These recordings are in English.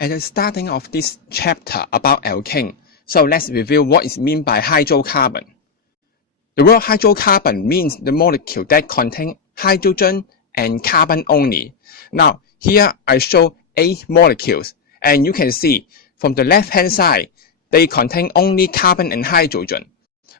At the starting of this chapter about alkane, so let's review what is meant by hydrocarbon. The word hydrocarbon means the molecule that contain hydrogen and carbon only. Now, here I show 8 molecules, and you can see from the left hand side, they contain only carbon and hydrogen.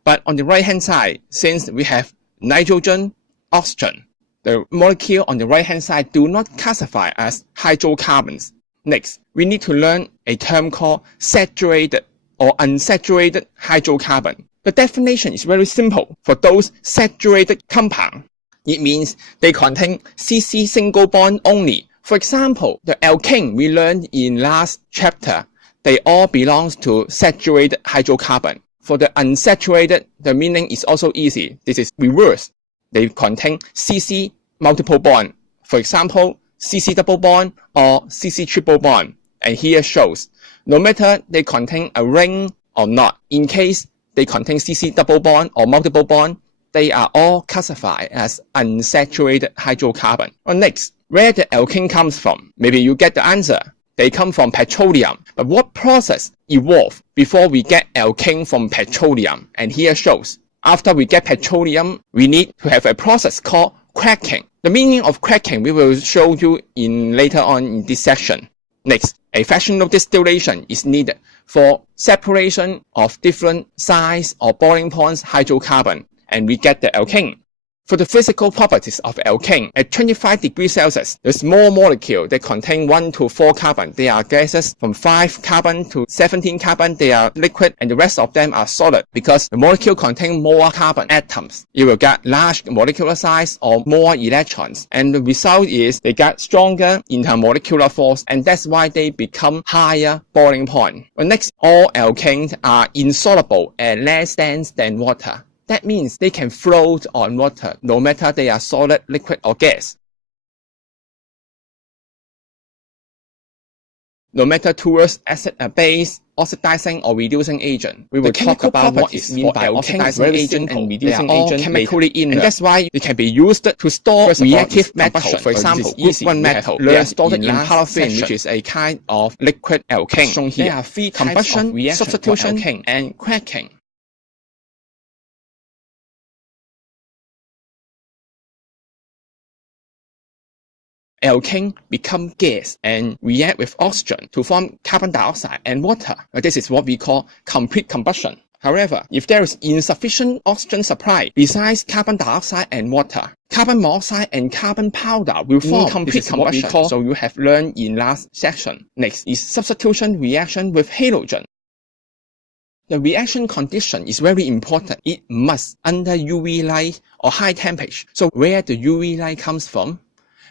But on the right hand side, since we have nitrogen, oxygen, the molecule on the right hand side do not classify as hydrocarbons. Next, we need to learn a term called saturated or unsaturated hydrocarbon. The definition is very simple. For those saturated compounds, it means they contain CC single bond only. For example, the alkane we learned in last chapter, they all belong to saturated hydrocarbon. For the unsaturated, the meaning is also easy. This is reverse. They contain CC multiple bond. For example, CC double bond or CC triple bond. And here shows, no matter they contain a ring or not, in case they contain CC double bond or multiple bond, they are all classified as unsaturated hydrocarbon. Or next, where the alkane comes from? Maybe you get the answer. They come from petroleum. But what process evolved before we get alkane from petroleum? And here shows, after we get petroleum, we need to have a process called cracking. The meaning of cracking we will show you later on in this section. Next, a fractional distillation is needed for separation of different size or boiling points hydrocarbon, and we get the alkane. For the physical properties of alkane, at 25 degrees Celsius, the small molecule that contain 1 to 4 carbon, they are gases. From 5 carbon to 17 carbon, they are liquid, and the rest of them are solid because the molecule contains more carbon atoms. You will get large molecular size or more electrons, and the result is they get stronger intermolecular force, and that's why they become higher boiling point. But next, all alkanes are insoluble and less dense than water. That means they can float on water, no matter they are solid, liquid, or gas. No matter towards acid, base, oxidizing or reducing agent. We will talk about what is meant by oxidizing agent and reducing agent chemically inert. And that's why it can be used to store reactive metal. For example, group 1 metal, they are stored in paraffin, which is a kind of liquid alkane. Shown here. There are 3 combustion, substitution, and cracking. Alkane become gas and react with oxygen to form carbon dioxide and water. This is what we call complete combustion. However, if there is insufficient oxygen supply besides carbon dioxide and water, carbon monoxide and carbon powder will form complete combustion. So you have learned in last section. Next is substitution reaction with halogen. The reaction condition is very important. It must under UV light or high temperature. So where the UV light comes from?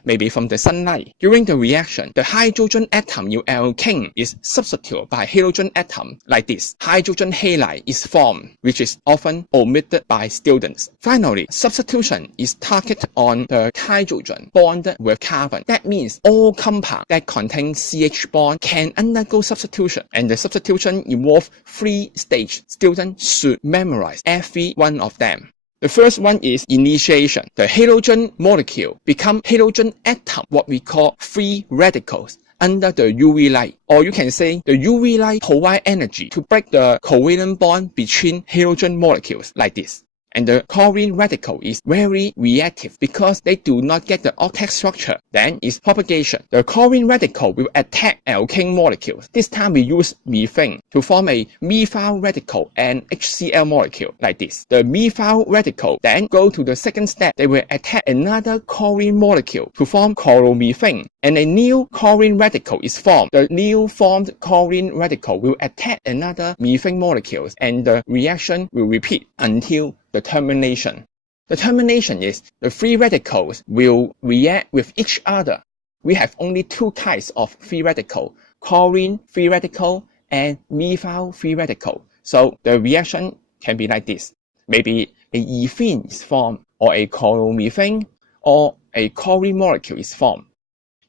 Maybe from the sunlight. During the reaction, the hydrogen atom in alkane is substituted by halogen atom like this. Hydrogen halide is formed, which is often omitted by students. Finally, substitution is targeted on the hydrogen bonded with carbon. That means all compounds that contain CH bond can undergo substitution, and the substitution involves 3 stages. Students should memorize every one of them. The first one is initiation. The halogen molecule become halogen atom, what we call free radicals, under the UV light. Or you can say the UV light provide energy to break the covalent bond between halogen molecules like this. And the chlorine radical is very reactive because they do not get the octet structure. Then is propagation. The chlorine radical will attack alkane molecules. This time we use methane to form a methyl radical and HCl molecule like this. The methyl radical then go to the second step. They will attack another chlorine molecule to form chloromethane. And a new chlorine radical is formed. The new formed chlorine radical will attack another methane molecules, and the reaction will repeat until the termination. The termination is the free radicals will react with each other. We have only 2 types of free radical, chlorine free radical and methyl free radical. So the reaction can be like this. Maybe a ethene is formed, or a chloromethane, or a chlorine molecule is formed.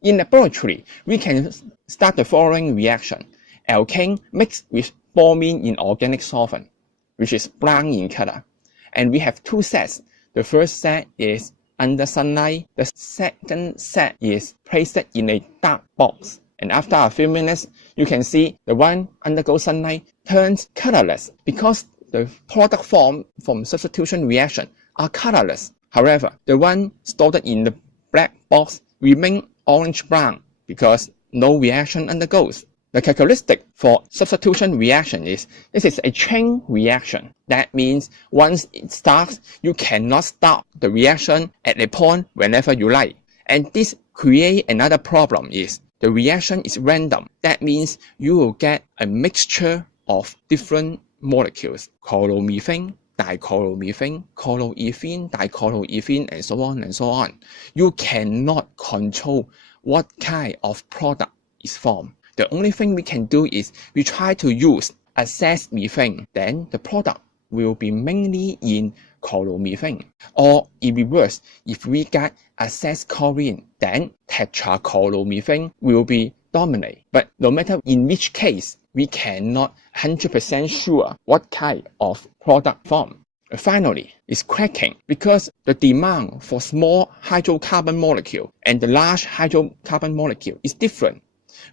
In laboratory, we can start the following reaction. Alkane mixed with bromine in organic solvent, which is brown in color. And we have 2 sets. The first set is under sunlight. The second set is placed in a dark box. And after a few minutes, you can see the one undergo sunlight turns colorless because the product formed from substitution reaction are colorless. However, the one stored in the black box remain orange-brown because no reaction undergoes. The characteristic for substitution reaction is this is a chain reaction. That means once it starts, you cannot stop the reaction at a point whenever you like. And this creates another problem is the reaction is random. That means you will get a mixture of different molecules, chloromethane, dichloromethane, chloroethene, dichloroethene, and so on and so on. You cannot control what kind of product is formed. The only thing we can do is we try to use excess methane, then the product will be mainly in chloromethane. Or in reverse, if we get excess chlorine, then tetrachloromethane will be dominate. But no matter in which case, we cannot 100% sure what kind of product form. Finally, is cracking because the demand for small hydrocarbon molecule and the large hydrocarbon molecule is different.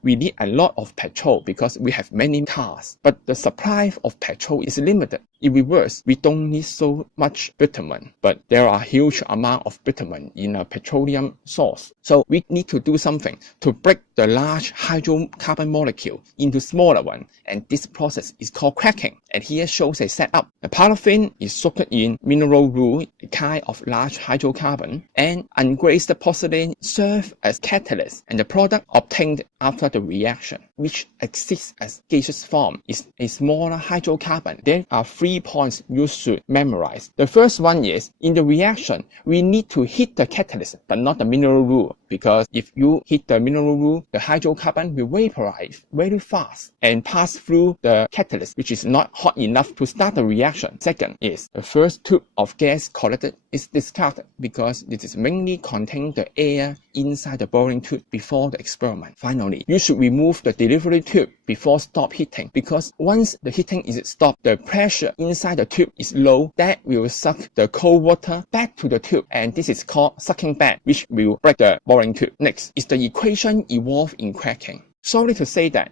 We need a lot of petrol because we have many cars, but the supply of petrol is limited. In reverse, we don't need so much bitumen, but there are huge amount of bitumen in a petroleum source. So we need to do something to break the large hydrocarbon molecule into smaller one, and this process is called cracking. And here shows a setup. The paraffin is soaked in mineral wool, a kind of large hydrocarbon, and unglazed porcelain serve as catalyst, and the product obtained after the reaction, which exists as gaseous form, is a smaller hydrocarbon. There are 3 points you should memorize. The first one is, in the reaction, we need to heat the catalyst, but not the mineral wool, because if you heat the mineral wool, the hydrocarbon will vaporize very fast and pass through the catalyst, which is not hot enough to start the reaction. Second is, the first tube of gas collected is discarded because it is mainly containing the air inside the boring tube before the experiment. Finally, you should remove the delivery tube before stop heating, because once the heating is stopped, the pressure inside the tube is low. That will suck the cold water back to the tube, and this is called sucking back, which will break the boring tube. Next is the equation involved in cracking. Sorry to say that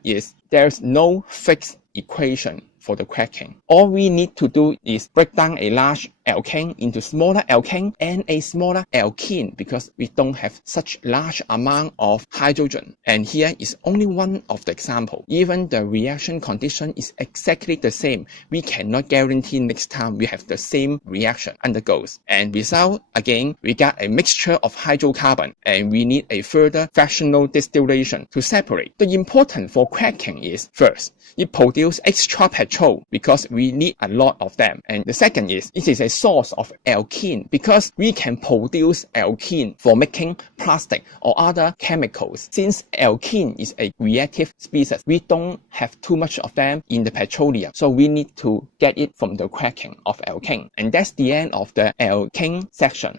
there's no fixed equation for the cracking. All we need to do is break down a large alkane into smaller alkane and a smaller alkene, because we don't have such large amount of hydrogen. And here is only one of the example. Even the reaction condition is exactly the same, we cannot guarantee next time we have the same reaction undergoes. And result, again, we got a mixture of hydrocarbon, and we need a further fractional distillation to separate. The important for cracking is, first, it produces extra petrol because we need a lot of them. And the second is, it is a source of alkene because we can produce alkene for making plastic or other chemicals. Since alkene is a reactive species, we don't have too much of them in the petroleum, so we need to get it from the cracking of alkane. And that's the end of the alkane section.